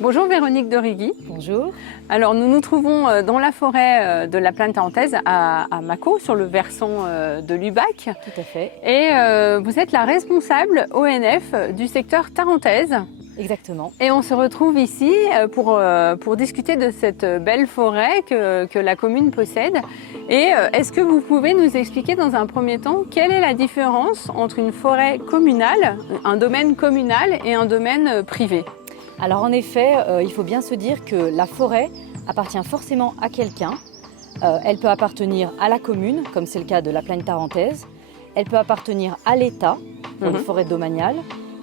Bonjour Véronique de Rigui. Bonjour. Alors nous nous trouvons dans la forêt de la plaine tarentaise à Mâcon, sur le versant de l'Ubac. Tout à fait. Et vous êtes la responsable ONF du secteur tarentaise. Exactement. Et on se retrouve ici pour discuter de cette belle forêt que la commune possède. Et est-ce que vous pouvez nous expliquer dans un premier temps quelle est la différence entre une forêt communale, un domaine communal et un domaine privé ? Alors en effet, il faut bien se dire que la forêt appartient forcément à quelqu'un. Elle peut appartenir à la commune, comme c'est le cas de la plaine tarentaise. Elle peut appartenir à l'État, pour les forêts domaniales.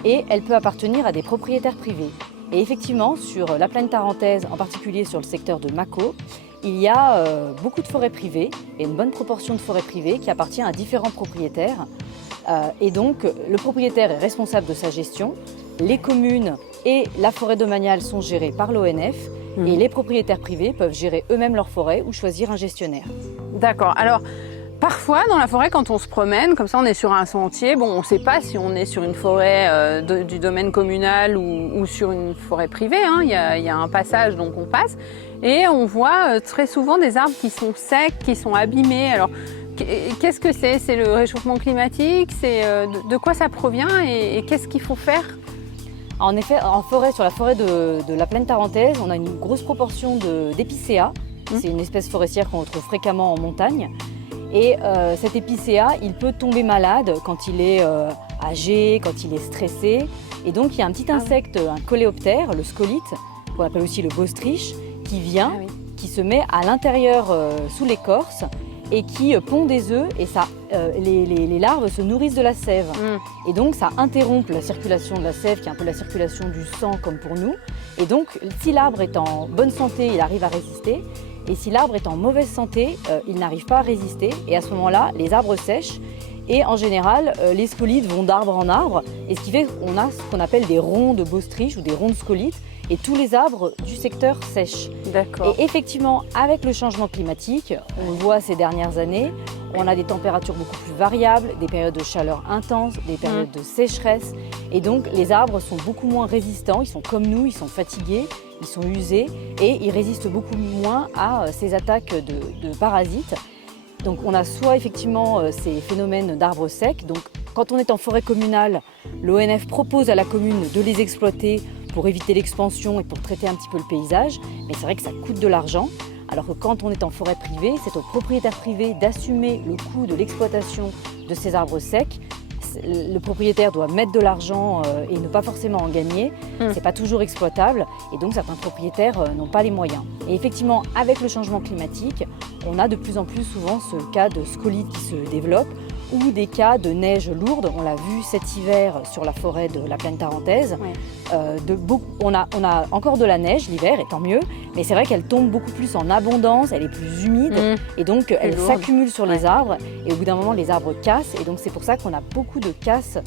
Et elle peut appartenir à des propriétaires privés. Et effectivement, sur la plaine tarentaise, en particulier sur le secteur de Mâcon, il y a beaucoup de forêts privées et une bonne proportion de forêts privées qui appartient à différents propriétaires. Et donc, le propriétaire est responsable de sa gestion. Les communes et la forêt domaniale sont gérées par l'ONF et les propriétaires privés peuvent gérer eux-mêmes leur forêt ou choisir un gestionnaire. D'accord. Alors, parfois, dans la forêt, quand on se promène, comme ça, on est sur un sentier, bon, on ne sait pas si on est sur une forêt du domaine communal ou sur une forêt privée, hein. Il y a un passage, donc on passe, et on voit très souvent des arbres qui sont secs, qui sont abîmés. Alors, qu'est-ce que c'est? C'est le réchauffement climatique? C'est de quoi ça provient et qu'est-ce qu'il faut faire? En effet, sur la forêt de la plaine tarentaise, on a une grosse proportion d'épicéas. C'est une espèce forestière qu'on retrouve fréquemment en montagne. Et cet épicéa, il peut tomber malade quand il est âgé, quand il est stressé. Et donc, il y a un petit insecte, un coléoptère, le scolite, qu'on appelle aussi le baustriche, qui vient, qui se met à l'intérieur sous l'écorce et qui pond des œufs. Et ça, les larves se nourrissent de la sève. Et donc, ça interrompt la circulation de la sève, qui est un peu la circulation du sang comme pour nous. Et donc, si l'arbre est en bonne santé, il arrive à résister. Et si l'arbre est en mauvaise santé, il n'arrive pas à résister. Et à ce moment-là, les arbres sèchent. Et en général, les scolites vont d'arbre en arbre. Et ce qui fait qu'on a ce qu'on appelle des ronds de baustriche ou des ronds de scolites. Et tous les arbres du secteur sèchent. D'accord. Et effectivement, avec le changement climatique, on le voit ces dernières années, on a des températures beaucoup plus variables, des périodes de chaleur intense, des périodes de sécheresse. Et donc, les arbres sont beaucoup moins résistants. Ils sont comme nous, ils sont fatigués, ils sont usés et ils résistent beaucoup moins à ces attaques de parasites. Donc, on a soit effectivement ces phénomènes d'arbres secs. Donc, quand on est en forêt communale, l'ONF propose à la commune de les exploiter pour éviter l'expansion et pour traiter un petit peu le paysage. Mais c'est vrai que ça coûte de l'argent. Alors que quand on est en forêt privée, c'est au propriétaire privé d'assumer le coût de l'exploitation de ces arbres secs. Le propriétaire doit mettre de l'argent et ne pas forcément en gagner. C'est pas toujours exploitable et donc certains propriétaires n'ont pas les moyens. Et effectivement, avec le changement climatique, on a de plus en plus souvent ce cas de scolytes qui se développe ou des cas de neige lourde. On l'a vu cet hiver sur la forêt de la plaine tarentaise. On a encore de la neige l'hiver, et tant mieux, mais c'est vrai qu'elle tombe beaucoup plus en abondance, elle est plus humide, et donc elle s'accumule sur les arbres, et au bout d'un moment, les arbres cassent, et donc c'est pour ça qu'on a beaucoup de casses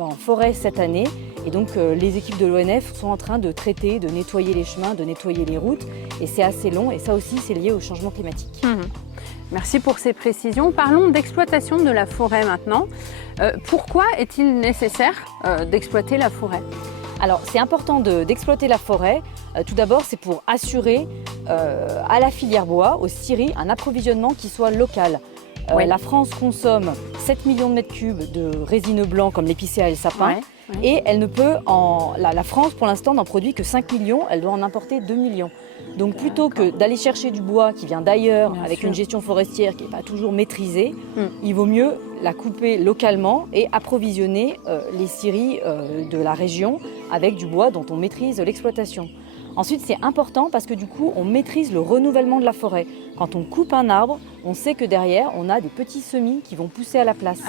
en forêt cette année, et donc les équipes de l'ONF sont en train de traiter, de nettoyer les chemins, de nettoyer les routes, et c'est assez long, et ça aussi, c'est lié au changement climatique. Merci pour ces précisions. Parlons d'exploitation de la forêt maintenant. Pourquoi est-il nécessaire d'exploiter la forêt ? Alors, c'est important d'exploiter la forêt. Tout d'abord, c'est pour assurer à la filière bois, aux scieries, un approvisionnement qui soit local. La France consomme 7 millions de mètres cubes de résineux blancs comme l'épicéa et le sapin. Et elle ne peut la France, pour l'instant, n'en produit que 5 millions, elle doit en importer 2 millions. Donc plutôt que d'aller chercher du bois qui vient d'ailleurs, avec une gestion forestière qui n'est pas toujours maîtrisée, il vaut mieux la couper localement et approvisionner les scieries de la région avec du bois dont on maîtrise l'exploitation. Ensuite, c'est important parce que du coup, on maîtrise le renouvellement de la forêt. Quand on coupe un arbre, on sait que derrière, on a des petits semis qui vont pousser à la place.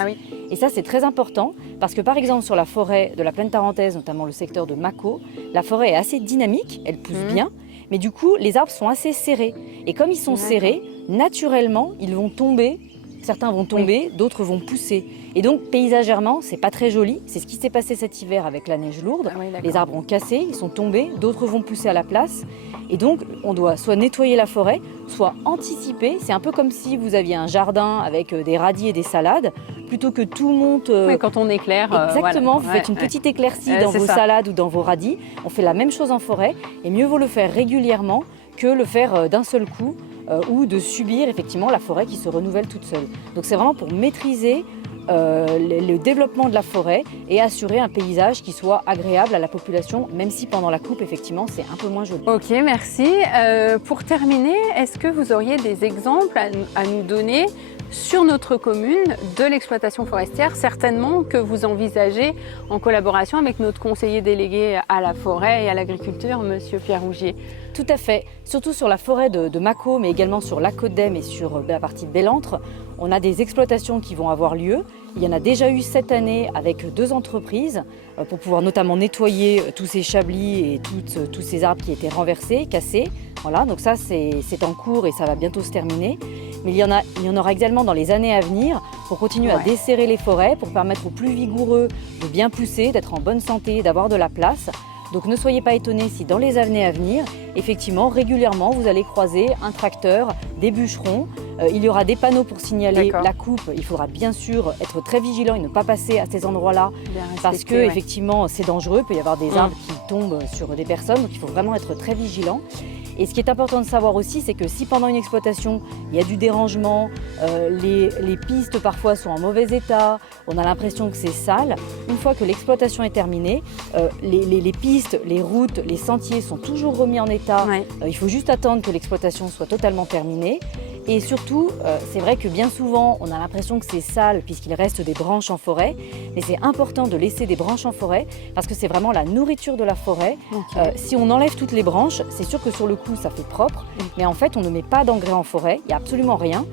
Et ça, c'est très important parce que par exemple, sur la forêt de la plaine tarentaise, notamment le secteur de Mâcon, la forêt est assez dynamique, elle pousse bien, mais du coup, les arbres sont assez serrés. Et comme ils sont serrés, naturellement, ils vont tomber. Certains vont tomber, d'autres vont pousser. Et donc, paysagèrement, c'est pas très joli. C'est ce qui s'est passé cet hiver avec la neige lourde. Les arbres ont cassé, ils sont tombés, d'autres vont pousser à la place. Et donc, on doit soit nettoyer la forêt, soit anticiper. C'est un peu comme si vous aviez un jardin avec des radis et des salades. plutôt que tout monte... Oui, quand on éclaire. Exactement, voilà. vous faites une petite éclaircie dans c'est vos ça. salades ou dans vos radis. On fait la même chose en forêt et mieux vaut le faire régulièrement que le faire d'un seul coup ou de subir effectivement la forêt qui se renouvelle toute seule. Donc c'est vraiment pour maîtriser le développement de la forêt et assurer un paysage qui soit agréable à la population, même si pendant la coupe, effectivement, c'est un peu moins joli. Ok, merci. Pour terminer, est-ce que vous auriez des exemples à nous donner sur notre commune de l'exploitation forestière, certainement que vous envisagez en collaboration avec notre conseiller délégué à la forêt et à l'agriculture, Monsieur Pierre Rougier? Tout à fait, surtout sur la forêt de Mâcon, mais également sur la Côte d'Em et sur la partie de Bellentre, on a des exploitations qui vont avoir lieu. Il y en a déjà eu cette année avec 2 entreprises pour pouvoir notamment nettoyer tous ces chablis et tous ces arbres qui étaient renversés, cassés. Voilà, donc ça c'est en cours et ça va bientôt se terminer. Mais il y en aura également dans les années à venir pour continuer à desserrer les forêts, pour permettre aux plus vigoureux de bien pousser, d'être en bonne santé, d'avoir de la place. Donc ne soyez pas étonnés si dans les années à venir, effectivement, régulièrement, vous allez croiser un tracteur, des bûcherons. Il y aura des panneaux pour signaler la coupe. Il faudra bien sûr être très vigilant et ne pas passer à ces endroits-là parce que effectivement, c'est dangereux. Il peut y avoir des arbres qui tombent sur des personnes, donc il faut vraiment être très vigilant. Et ce qui est important de savoir aussi, c'est que si pendant une exploitation, il y a du dérangement, les pistes parfois sont en mauvais état, on a l'impression que c'est sale, une fois que l'exploitation est terminée, les pistes, les routes, les sentiers sont toujours remis en état. Il faut juste attendre que l'exploitation soit totalement terminée. Et surtout, c'est vrai que bien souvent, on a l'impression que c'est sale puisqu'il reste des branches en forêt, mais c'est important de laisser des branches en forêt parce que c'est vraiment la nourriture de la forêt. Si on enlève toutes les branches, c'est sûr que sur le coup, ça fait propre, mais en fait, on ne met pas d'engrais en forêt, il n'y a absolument rien.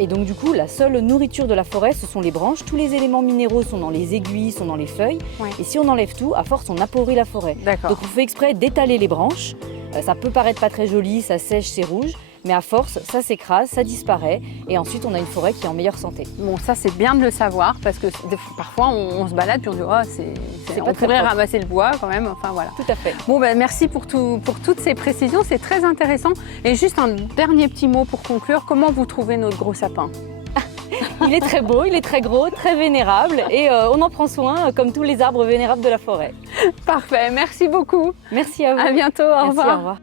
Et donc du coup, la seule nourriture de la forêt, ce sont les branches. Tous les éléments minéraux sont dans les aiguilles, sont dans les feuilles. Et si on enlève tout, à force, on appauvrit la forêt. Donc on fait exprès d'étaler les branches. Ça peut paraître pas très joli, ça sèche, c'est rouge. Mais à force, ça s'écrase, ça disparaît et ensuite on a une forêt qui est en meilleure santé. Bon, ça c'est bien de le savoir parce que parfois on se balade puis on dit on pourrait ramasser le bois quand même, enfin voilà. Tout à fait. Bon merci pour toutes ces précisions, c'est très intéressant. Et juste un dernier petit mot pour conclure, comment vous trouvez notre gros sapin? Il est très beau, il est très gros, très vénérable et on en prend soin comme tous les arbres vénérables de la forêt. Parfait, merci beaucoup. Merci à vous. À bientôt, au revoir. Merci, au revoir.